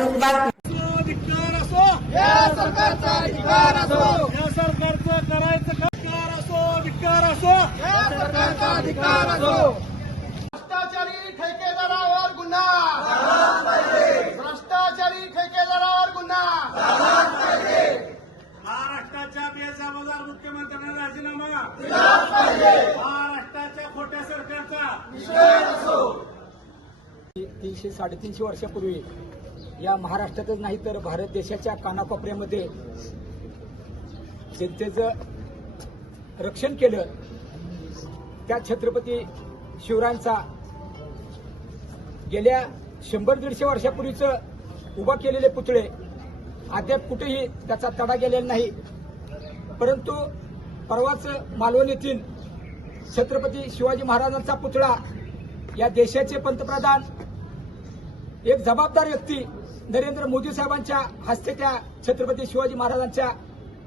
अचूक बातमी भ्रष्टाचारी ठेकेदारावर गुन्हा भ्रष्टाचारी ठेकेदारावर गुन्हा महाराष्ट्राच्या मुख्यमंत्र्यांना राजीनामा. महाराष्ट्राच्या खोट्या सरकारचा. तीनशे साडेतीनशे वर्षापूर्वी या महाराष्ट्रातच नाही तर भारत देशाच्या कानाकोपऱ्यामध्ये जनतेचं रक्षण केलं. त्या छत्रपती शिवरायांचा गेल्या शंभर दीडशे वर्षापूर्वीचं उभा केलेले पुतळे अद्याप कुठेही त्याचा तडा गेलेला नाही. परंतु परवाच मालवण येथील छत्रपती शिवाजी महाराजांचा पुतळा या देशाचे पंतप्रधान एक जबाबदार व्यक्ती नरेंद्र मोदी साहेबांच्या हस्ते त्या छत्रपती शिवाजी महाराजांच्या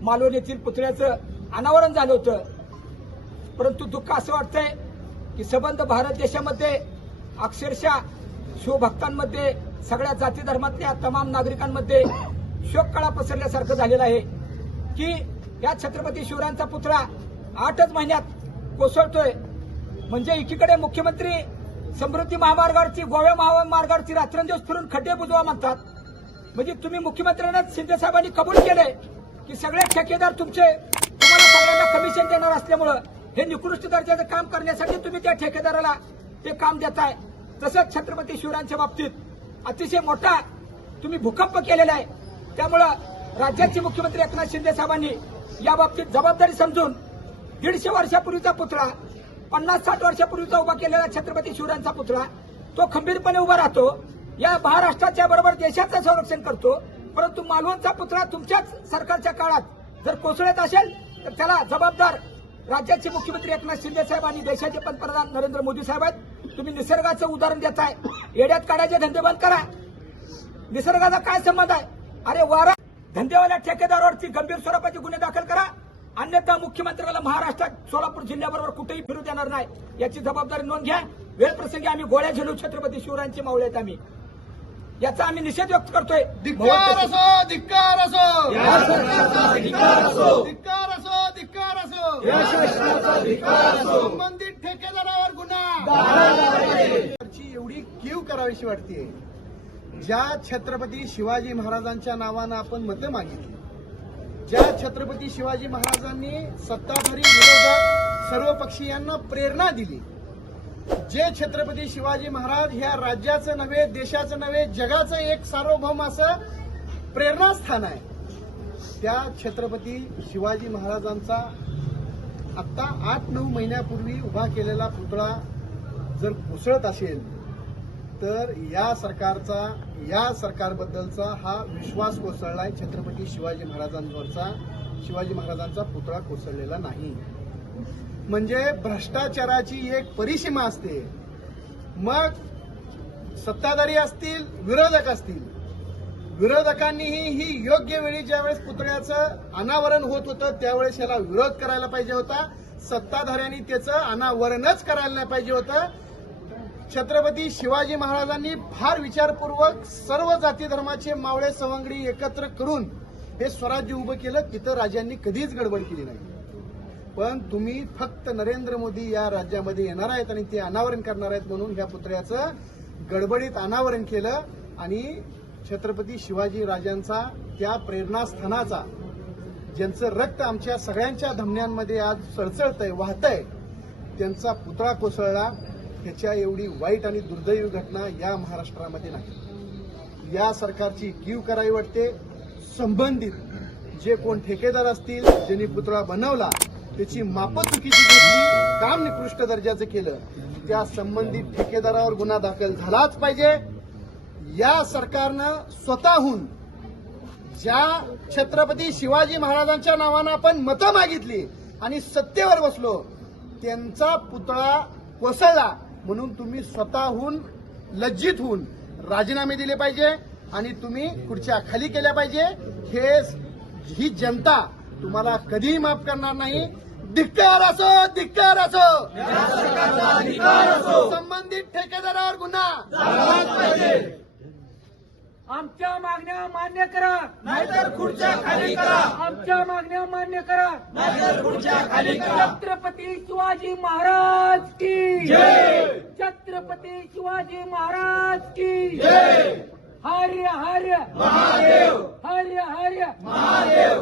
मालवण येथील पुतळ्याचं अनावरण झालं होतं. परंतु दुःख असं वाटतंय की सबंध भारत देशामध्ये अक्षरशः शिवभक्तांमध्ये सगळ्या जाती धर्मातल्या तमाम नागरिकांमध्ये शोककळा पसरल्यासारखं झालेलं आहे. की या छत्रपती शिवरायांचा पुतळा आठच महिन्यात कोसळतोय. म्हणजे एकीकडे मुख्यमंत्री समृद्धी महामार्गावरची गोव्या महामार्गावरची रात्रंदिवस फिरून खड्डे बुजवा म्हणतात. म्हणजे तुम्ही मुख्यमंत्र्यांना शिंदे साहेबांनी कबूल केलंय की सगळे ठेकेदार तुमचे तुम्हाला सगळ्यांना कमिशन देणार असल्यामुळं हे निकृष्ट दर्जाचं काम करण्यासाठी तुम्ही त्या ठेकेदाराला ते काम देताय. तसंच छत्रपती शिवरायांच्या बाबतीत अतिशय मोठा तुम्ही भूकंप केलेला आहे. त्यामुळं राज्याचे मुख्यमंत्री एकनाथ शिंदे साहेबांनी या बाबतीत जबाबदारी समजून दीडशे वर्षापूर्वीचा पुतळा पन्नास साठ वर्षापूर्वीचा उभा केलेला छत्रपती शिवरायांचा पुतळा तो खंबीरपणे उभा राहतो. या महाराष्ट्राच्या बरोबर देशाचं संरक्षण करतो. परंतु मालवणचा पुतळा तुमच्याच सरकारच्या काळात जर कोसळत असेल तर त्याला जबाबदार राज्याचे मुख्यमंत्री एकनाथ शिंदे साहेब आणि देशाचे पंतप्रधान नरेंद्र मोदी साहेब आहेत. तुम्ही निसर्गाचं उदाहरण देताय. येड्यात काढायचे धंदे बंद करा. निसर्गाचा काय संबंध आहे? अरे वारा धंदेवाल्या ठेकेदारावरती गंभीर स्वरूपाचे गुन्हे दाखल करा. अन्यथा मुख्यमंत्र्याला महाराष्ट्रात सोलापूर जिल्ह्याबरोबर कुठेही फिरू देणार नाही. याची जबाबदारी नोंद घ्या. वेळ प्रसंगी आम्ही गोळ्या झेलू छत्रपती शिवरायांचे मावळे आहेत आम्ही. याचा आम्ही निषेध व्यक्त करतोय. धिक्कार असो धिक्कार असो. या सरकारचा धिक्कार असो. धिक्कार असो धिक्कार असो. या शासनाचा धिक्कार असो. संबंधित ठेकेदारावर गुन्हा. एवढी कीव करावीशी वाटते ज्या छत्रपती शिवाजी महाराजांच्या नावानं आपण मतं मागितली ज्या छत्रपती शिवाजी महाराजांनी सत्ताधारी विरोधात सर्व पक्षीयांना प्रेरणा दिली जे छत्रपती शिवाजी महाराज ह्या राज्याचं नव्हे देशाचं नव्हे जगाचं एक सार्वभौम असं प्रेरणास्थान आहे. त्या छत्रपती शिवाजी महाराजांचा आत्ता आठ नऊ महिन्यापूर्वी उभा केलेला पुतळा जर कोसळत असेल तर या सरकारचा या सरकारबद्दलचा हा विश्वास कोसळला आहे छत्रपती शिवाजी महाराजांवरचा शिवाजी महाराजांचा पुतळा कोसळलेला नाही. म्हणजे भ्रष्टाचाराची एक परिसीमा असते. मग सत्ताधारी असतील विरोधक असतील विरोधकांनीही ही योग्य वेळी ज्यावेळेस पुतळ्याचं अनावरण होत होतं त्यावेळेस याला विरोध करायला पाहिजे होता. सत्ताधाऱ्यांनी त्याचं अनावरणच करायला नाही पाहिजे होतं. छत्रपती शिवाजी महाराजांनी फार विचारपूर्वक सर्व जाती धर्माचे मावळे सवंगडी एकत्र करून हे स्वराज्य उभं केलं. तिथं राजांनी कधीच गडबड केली नाही. पण तुम्ही फक्त नरेंद्र मोदी या राज्यामध्ये येणार आहेत आणि ते अनावरण करणार आहेत म्हणून ह्या पुतळ्याचं गडबडीत अनावरण केलं आणि छत्रपती शिवाजी राजांचा त्या प्रेरणास्थानाचा ज्यांचं रक्त आमच्या सगळ्यांच्या धमन्यांमध्ये आज सळसळतंय वाहतंय त्यांचा पुतळा कोसळला. ह्याच्या एवढी वाईट आणि दुर्दैवी घटना या महाराष्ट्रामध्ये नाही. या सरकारची कीव करावी वाटते. संबंधित जे कोण ठेकेदार असतील ज्यांनी पुतळा बनवला त्याची मापं चुकीची घेतली काम निकृष्ट दर्जाचं केलं. त्या संबंधित ठेकेदारावर गुन्हा दाखल झालाच पाहिजे. या सरकारनं स्वतःहून ज्या छत्रपती शिवाजी महाराजांच्या नावानं आपण मतं मागितली आणि सत्तेवर बसलो त्यांचा पुतळा कोसळला म्हणून तुम्ही स्वतःहून लज्जित होऊन राजीनामे दिले पाहिजे आणि तुम्ही खुर्च्या खाली केल्या पाहिजे. हे ही जनता तुम्हाला कधीही माफ करणार नाही. धिक्कार असो धिक्कार असो. संबंधित ठेकेदारावर गुन्हा. आमच्या मागण्या मान्य करा. नाहीतर खुर्च्या खाली करा. आमच्या मागण्या मान्य करा. नाहीतर खुर्च्या खाली करा. छत्रपती शिवाजी महाराज की जय! छत्रपती शिवाजी महाराज की जय! हर्य हर्य महादेव. हर्य हर्य महादेव.